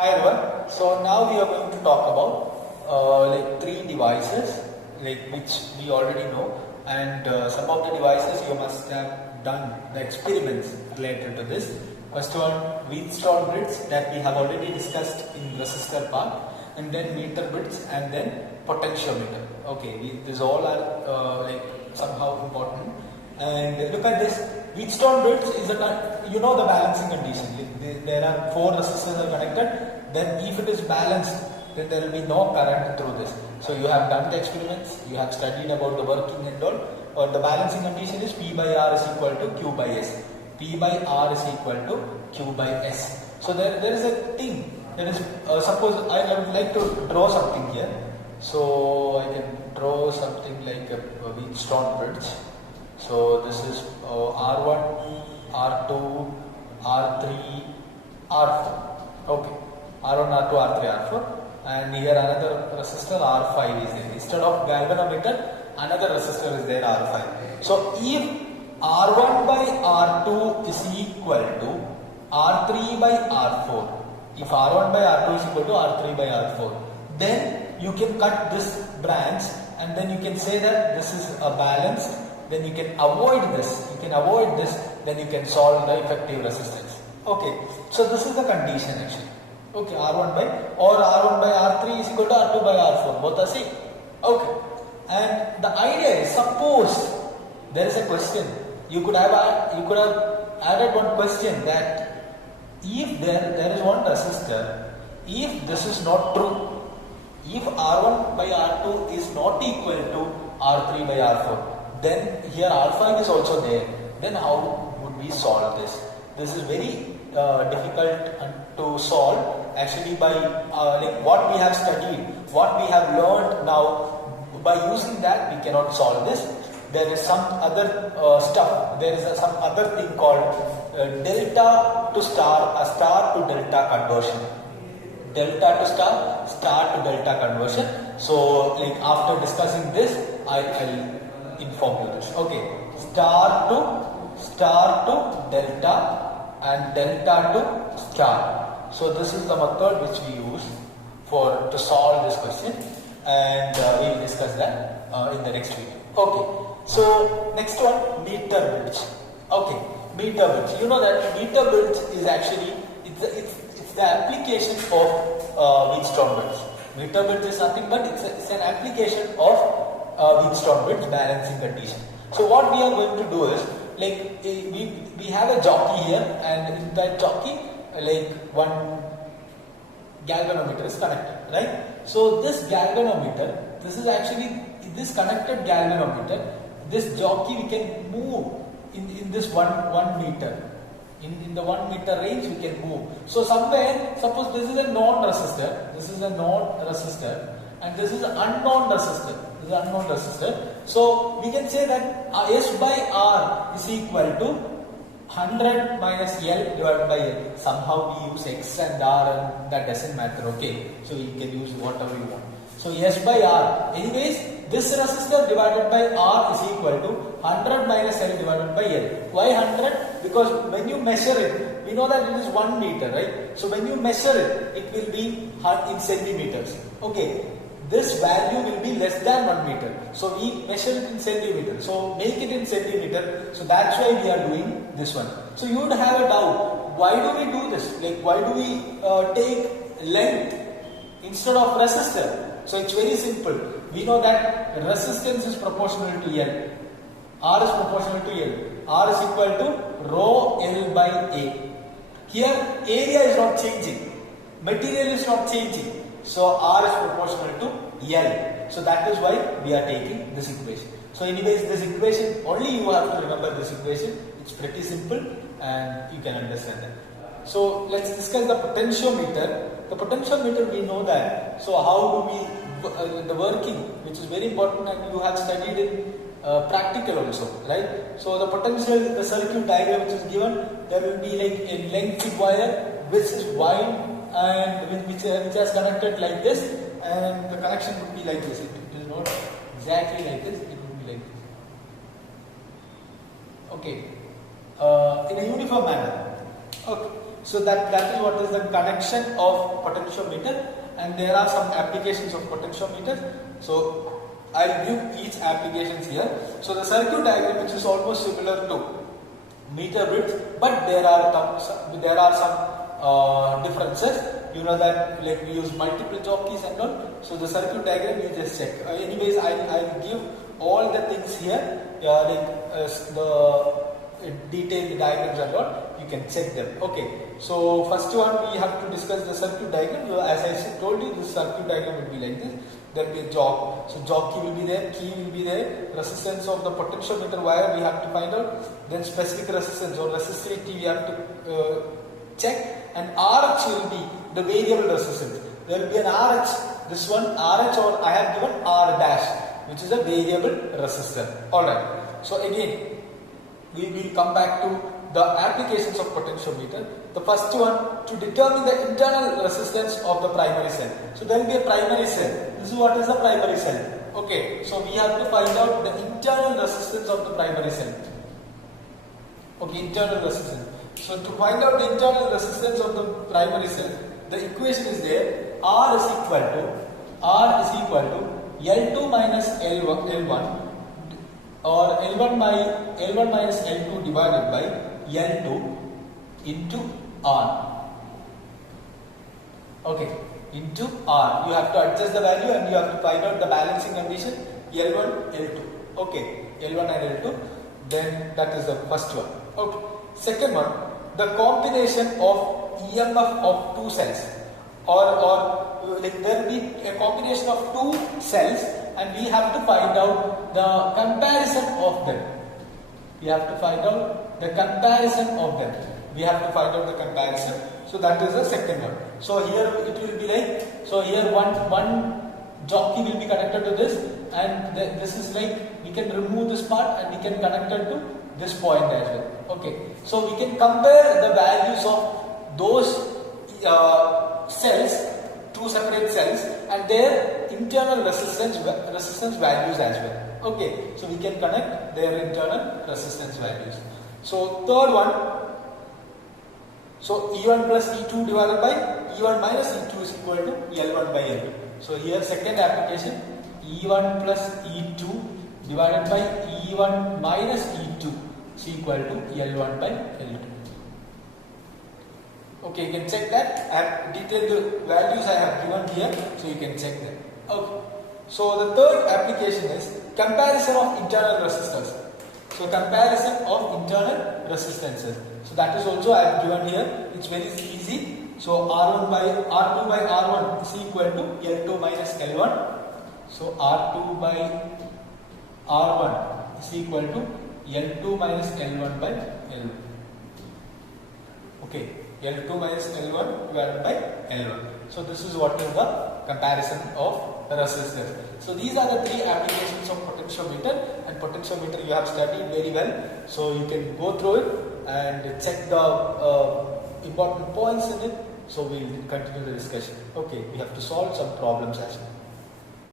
Hi everyone. So now we are going to talk about like three devices which we already know, and some of the devices you must have done the experiments related to this. First one, Wheatstone bridge that we have already discussed in resistor part, and then meter bridge, and then potentiometer. Okay, these all are somehow important. And look at this. Wheatstone bridge is the balancing condition. There are four resistors are connected. Then if it is balanced, then there will be no current through this. So you have done the experiments, you have studied about the working and all. Or the balancing condition is P by R is equal to Q by S. P by R is equal to Q by S. So there is a thing that is, suppose I would like to draw something here. So I can draw something like a Wheatstone bridge. So this is R1, R2, R3, R4. Okay, R1, R2, R3, R4. And here another resistor R5 is there. Instead of galvanometer, another resistor is there, R5. So if R1 by R2 is equal to R3 by R4, if R1 by R2 is equal to R3 by R4, then you can cut this branch and then you can say that this is a balanced. Then you can avoid this, then you can solve the effective resistance. Okay, so this is the condition actually. Okay, R1 by R3 is equal to R2 by R4, both are same. Okay, and the idea is, suppose there is a question, you could have added one question that if there is one resistor, if this is not true, if R1 by R2 is not equal to R3 by R4, then here R5 is also there, then how would we solve this? This is very difficult to solve actually by what we have studied, what we have learned now. By using that we cannot solve this. There is some other stuff, there is some other thing called delta to star, a star to delta conversion. Delta to star, star to delta conversion. So after discussing this, I'll inform you this. Okay, star to delta and delta to star. So this is the method which we use to solve this question, and we will discuss that in the next video. Okay, so next one, meter bridge. Okay, meter bridge. You know that meter bridge is actually it's the application of Wheatstone bridge. Meter bridge is nothing but it's an application of Wheatstone bridge balancing condition. So what we are going to do is, we have a jockey here, and in that jockey one galvanometer is connected, right? So this galvanometer, this connected galvanometer, this jockey we can move in this one meter. In the 1 meter range we can move. So somewhere, suppose this is a non-resistor, and this is an unknown resistor. So we can say that S by R is equal to 100 minus L divided by L. Somehow we use X and R, and that doesn't matter. Okay, so you can use whatever you want. So S by R. Anyways, this resistor divided by R is equal to 100 minus L divided by L. Why 100? Because when you measure it, we know that it is 1 meter, right? So when you measure it, it will be in centimeters. Okay, this value will be less than 1 meter. So we measure it in centimeter. So make it in centimeter. So that's why we are doing this one. So you would have a doubt. Why do we do this? Why do we take length instead of resistor? So it's very simple. We know that resistance is proportional to L. R is proportional to L. R is equal to rho L by A. Here area is not changing. Material is not changing. So R is proportional to L. So that is why we are taking this equation. So anyways, this equation, only you have to remember this equation. It's pretty simple and you can understand that. So let's discuss the potentiometer. The potentiometer, we know that. So how do we the working, which is very important, and you have studied in practical also, right? So the circuit diagram which is given, there will be a lengthy wire which is wide and which has connected like this, and the connection would be like this. It is not exactly like this, it would be like this. Okay, in a uniform manner. Okay. So that is what is the connection of potentiometer, and there are some applications of potentiometer. So I'll give each applications here. So the circuit diagram, which is almost similar to meter bridge, but there are some differences. You know that like we use multiple jockeys and all. So the circuit diagram you just check. Anyways, I'll give all the things here, the detailed diagrams and all. You can check them. Okay. So first one we have to discuss the circuit diagram. As I told you, the circuit diagram will be like this. There will be a jock. So jockey will be there, key will be there, resistance of the potentiometer wire we have to find out. Then specific resistance or resistivity we have to check, and RH will be the variable resistance. There will be an RH. This one RH, or I have given R dash, which is a variable resistor. Alright. So again, we will come back to the applications of potentiometer. The first one, to determine the internal resistance of the primary cell. So there will be a primary cell. This is what is the primary cell. Okay, so we have to find out the internal resistance of the primary cell. Okay, internal resistance. So to find out the internal resistance of the primary cell, the equation is there. R is equal to L2 minus L1 or L1 minus L2 divided by L2 into R. Okay, into R. You have to adjust the value and you have to find out the balancing condition L1, L2. Okay, L1 and L2. Then that is the first one. Okay. Second one, the combination of EMF of two cells, or like there will be a combination of two cells, and we have to find out the comparison of them. We have to find out the comparison of them. We have to find out the comparison. So that is the second one. So here it will be like, so here one jockey will be connected to this, and this is like, we can remove this part and we can connect it to this point as well. Okay. So we can compare the values of those cells, two separate cells, and their internal resistance values as well. Okay. So we can connect their internal resistance values. So third one, so E1 plus E2 divided by E1 minus E2 is equal to L1 by L2. So here second application, E1 plus E2 divided by E1 minus E2 is equal to L1 by L2. Okay, you can check that. I have detailed values I have given here, so you can check that. Okay. So the third application is comparison of internal resistors. So comparison of internal resistances. So that is also I have given here. It's very easy. So R2 by R1 is equal to L2 minus L1. So R2 by R1 is equal to L2 minus L1 by L1. Okay, L2 minus L1 divided by L1. So this is what is the comparison of resistors. So these are the three applications of potentiometer, and potentiometer you have studied very well. So you can go through it and check the important points in it. So we will continue the discussion. Okay, we have to solve some problems as well.